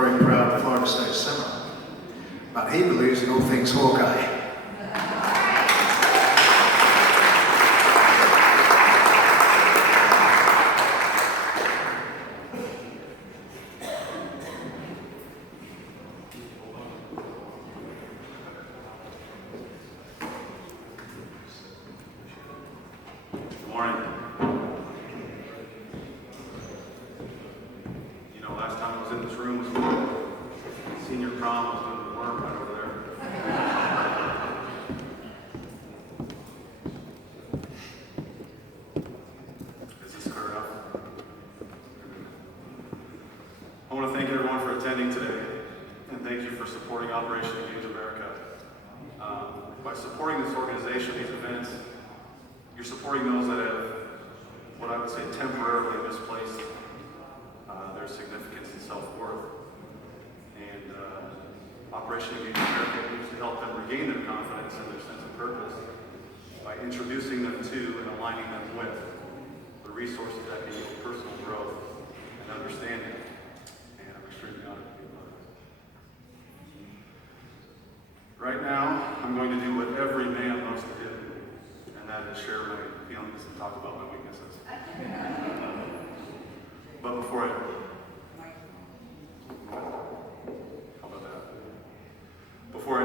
very proud Florida State Seminole. But he believes in all things Hawkeye. By supporting this organization, these events, you're supporting those that have, what I would say, temporarily misplaced their significance and self-worth. And Operation Engage America aims to help them regain their confidence and their sense of purpose by introducing them to and aligning them with the resources that can yield personal growth and understanding. And I'm extremely honored to be a part of it. Right now, I'm going to do what every man loves to do, and that is share my feelings and talk about my weaknesses. But before I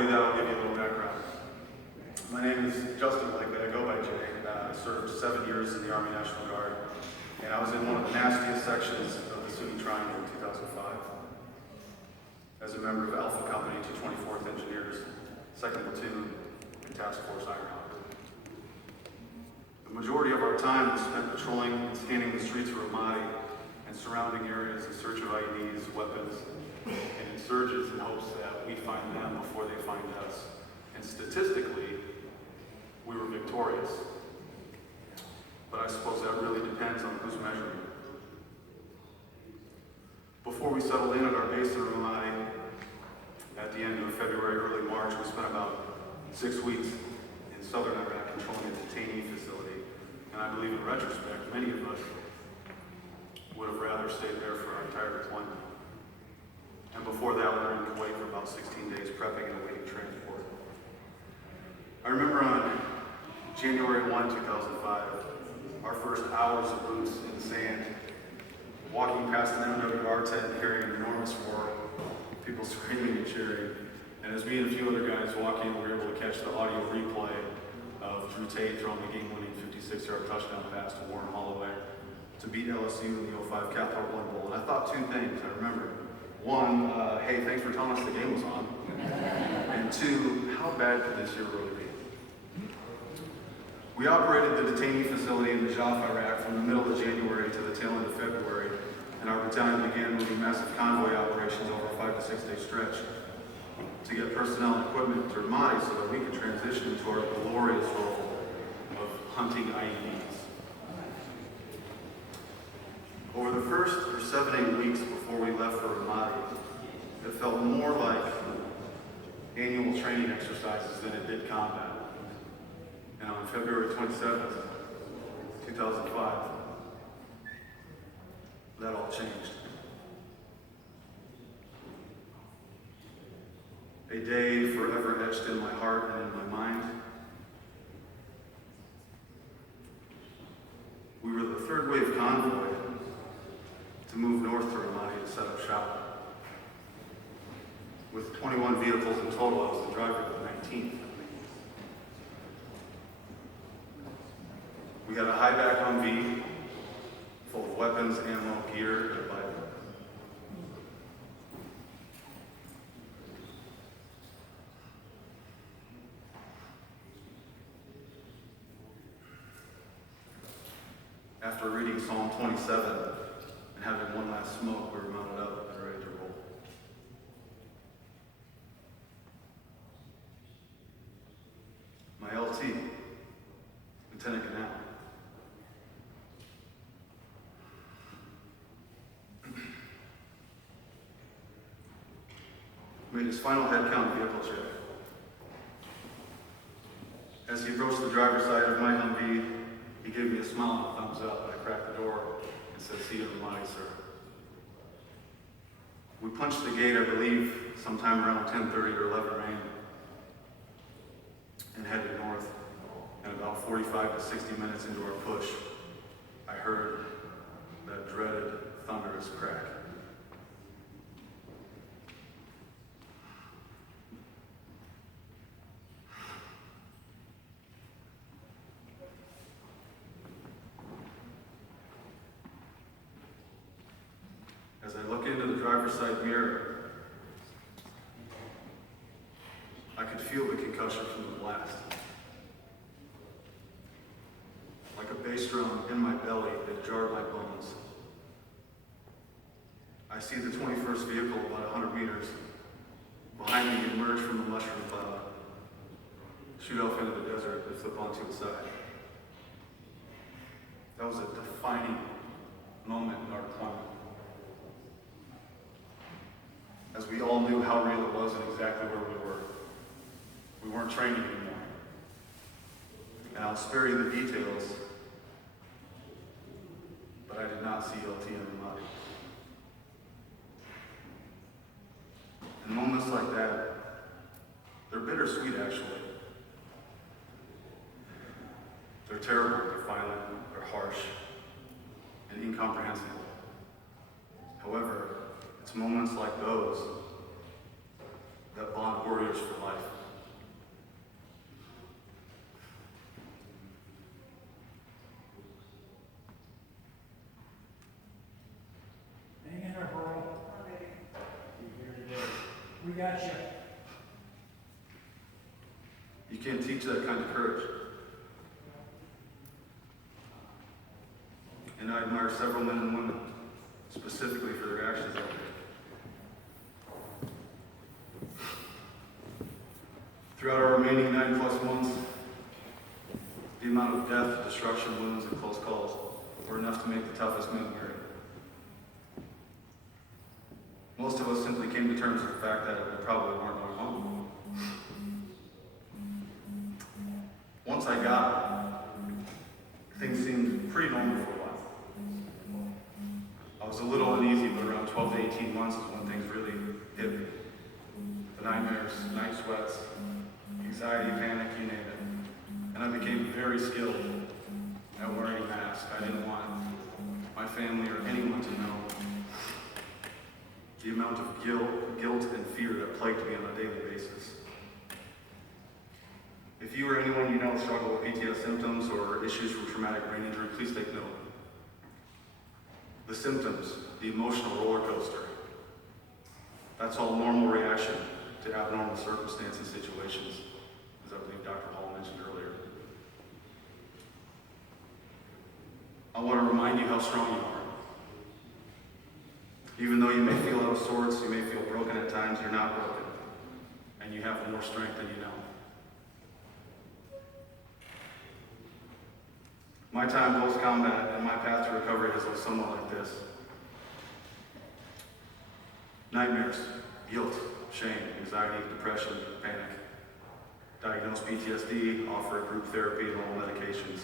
do that, I'll give you a little background. My name is Justin Blakley. I go by Jay. I served 7 years in the Army National Guard, and I was in one of the nastiest sections of the Sunni Triangle in 2005 as a member of Alpha Company 224th Engineers, 2nd Platoon, and Task Force Ironhawk. The majority of our time was spent patrolling and scanning the streets of Ramadi and surrounding areas in search of IEDs, weapons, and insurgents in hopes that we find them before they find us. And statistically, we were victorious. But I suppose that really depends on who's measuring. Before we settled in at our base in Ramadi, at the end of February, early March, we spent about 6 weeks in southern Iraq controlling a detainee facility. And I believe in retrospect, many of us would have rather stayed there for our entire deployment. And before that, we were in Kuwait for about 16 days prepping and awaiting transport. I remember on January 1, 2005, our first hours of boots in the sand, walking past an MWR tent, hearing an enormous roar, people screaming and cheering. And as me and a few other guys walk in, we were able to catch the audio replay of Drew Tate throwing the game-winning 56-yard touchdown pass to Warren Holloway to beat LSU in the 05 Capital One Bowl. And I thought two things, I remember. One, hey, thanks for telling us the game was on. And two, how bad could this year really be? We operated the detainee facility in Najaf, Iraq from the middle of January to the tail end of February, and our battalion began moving massive convoy operations over a 5 to 6 day stretch to get personnel and equipment to Ramadi so that we could transition to our glorious role of hunting IEDs. Over the first 7 or 8 weeks before we left for Ramadi, it felt more like annual training exercises than it did combat. And on February 27th, 2005, that all changed. A day forever etched in my heart and in my mind. We were the third wave convoy to move north to Ramadi to set up shop. With 21 vehicles in total, I was the driver of the 19th. We had a high-back Humvee full of weapons, ammo, gear, and a Bible. After reading Psalm 27 and having one last smoke, we were mounted up and ready to roll. My LT, Lieutenant Canal. Made his final head count vehicle check. As he approached the driver's side of my Humvee, he gave me a smile and a thumbs up, and I cracked the door and said, "See you in Ramadi, sir." We punched the gate, I believe, sometime around 10:30 or 11 a.m. and headed north. And about 45 to 60 minutes into our push, I heard that dreaded thunderous crack. As I look into the driver's side mirror, I could feel the concussion from the blast. Like a bass drum in my belly that jarred my bones. I see the 21st vehicle about 100 meters behind me emerge from the mushroom cloud, shoot off into the desert, and flip onto its side. That was a defining moment in our climb. As we all knew how real it was and exactly where we were. We weren't training anymore. And I'll spare you the details, but I did not see LT in the body. And moments like that, they're bittersweet actually. They're terrible, they're violent, they're harsh, and incomprehensible. However, it's moments like those that bond warriors for life. Hang in there, Burl. You're here today. We got you. You can't teach that kind of courage. And I admire several men and women, specifically for their actions out there. Throughout our remaining 9+ months, the amount of death, destruction, wounds, and close calls were enough to make the toughest men weary. Most of us simply came to terms with the fact that it probably weren't going home. Once I got it, things seemed pretty normal for a while. I was a little uneasy, but around 12 to 18 months is when things really hit me. The nightmares, night sweats, anxiety, panic, you name it. And I became very skilled at wearing a mask. I didn't want my family or anyone to know the amount of guilt and fear that plagued me on a daily basis. If you or anyone you know struggle with PTSD symptoms or issues from traumatic brain injury, please take note. The symptoms, the emotional roller coaster, that's all normal reaction to abnormal circumstances and situations, as I believe Dr. Hall mentioned earlier. I want to remind you how strong you are. Even though you may feel out of sorts, you may feel broken at times, you're not broken. And you have more strength than you know. My time post-combat and my path to recovery has looked somewhat like this. Nightmares, guilt, shame, anxiety, depression, panic. Diagnosed PTSD, offer group therapy and oral medications.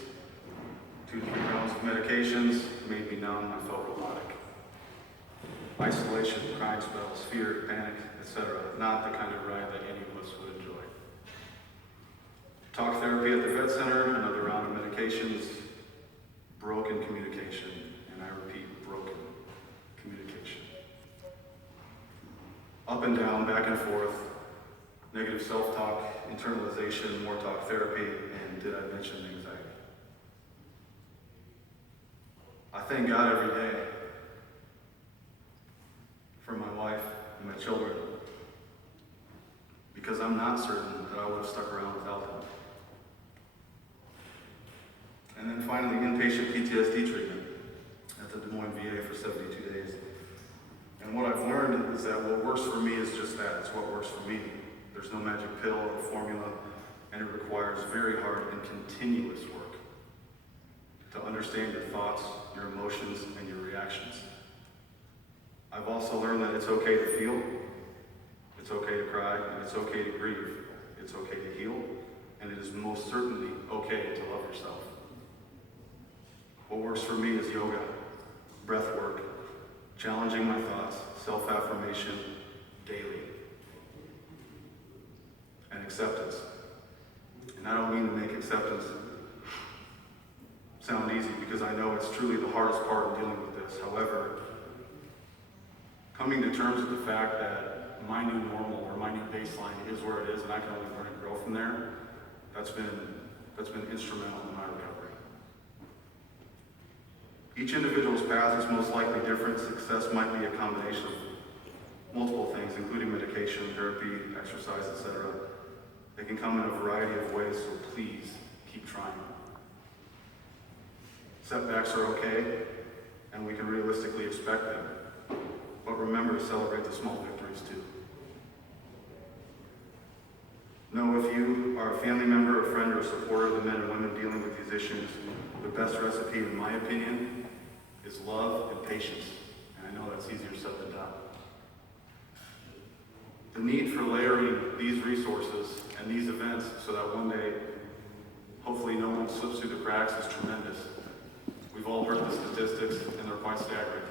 2 to 3 rounds of medications made me numb, I felt robotic. Isolation, crying spells, fear, panic, etc. Not the kind of ride that any of us would enjoy. Talk therapy at the vet center, another round of medications, broken communication, and I repeat, broken communication. Up and down, back and forth, negative self-talk, internalization, more talk therapy, and did I mention anxiety? I thank God every day for my wife and my children, because I'm not certain that I would have stuck around without them. And then finally, inpatient PTSD treatment at the Des Moines VA for 72 days. And what I've learned is that what works for me is just that, it's what works for me. There's no magic pill or formula, and it requires very hard and continuous work to understand your thoughts, your emotions, and your reactions. I've also learned that it's okay to feel, it's okay to cry, and it's okay to grieve. It's okay to heal, and it is most certainly okay to love yourself. What works for me is yoga, breath work, challenging my thoughts, self-affirmation, affirmation daily. And acceptance. And I don't mean to make acceptance sound easy, because I know it's truly the hardest part of dealing with this. However, coming to terms with the fact that my new normal or my new baseline is where it is, and I can only learn and grow from there, that's been instrumental in my recovery. Each individual's path is most likely different. Success might be a combination of multiple things, including medication, therapy, exercise, etc. They can come in a variety of ways, so please keep trying. Setbacks are okay, and we can realistically expect them. But remember to celebrate the small victories too. Know if you are a family member, a friend, or a supporter of the men and women dealing with these issues, the best recipe, in my opinion, is love and patience. And I know that's easier said than done. The need for layering these resources and these events so that one day, hopefully no one slips through the cracks, is tremendous. We've all heard the statistics, and they're quite staggering.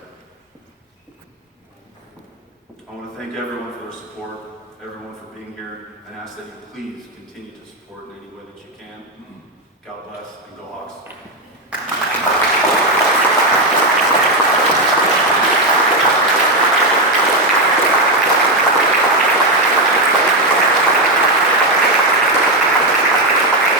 I want to thank everyone for their support, everyone for being here, and ask that you please continue to support in any way that you can. God bless, and go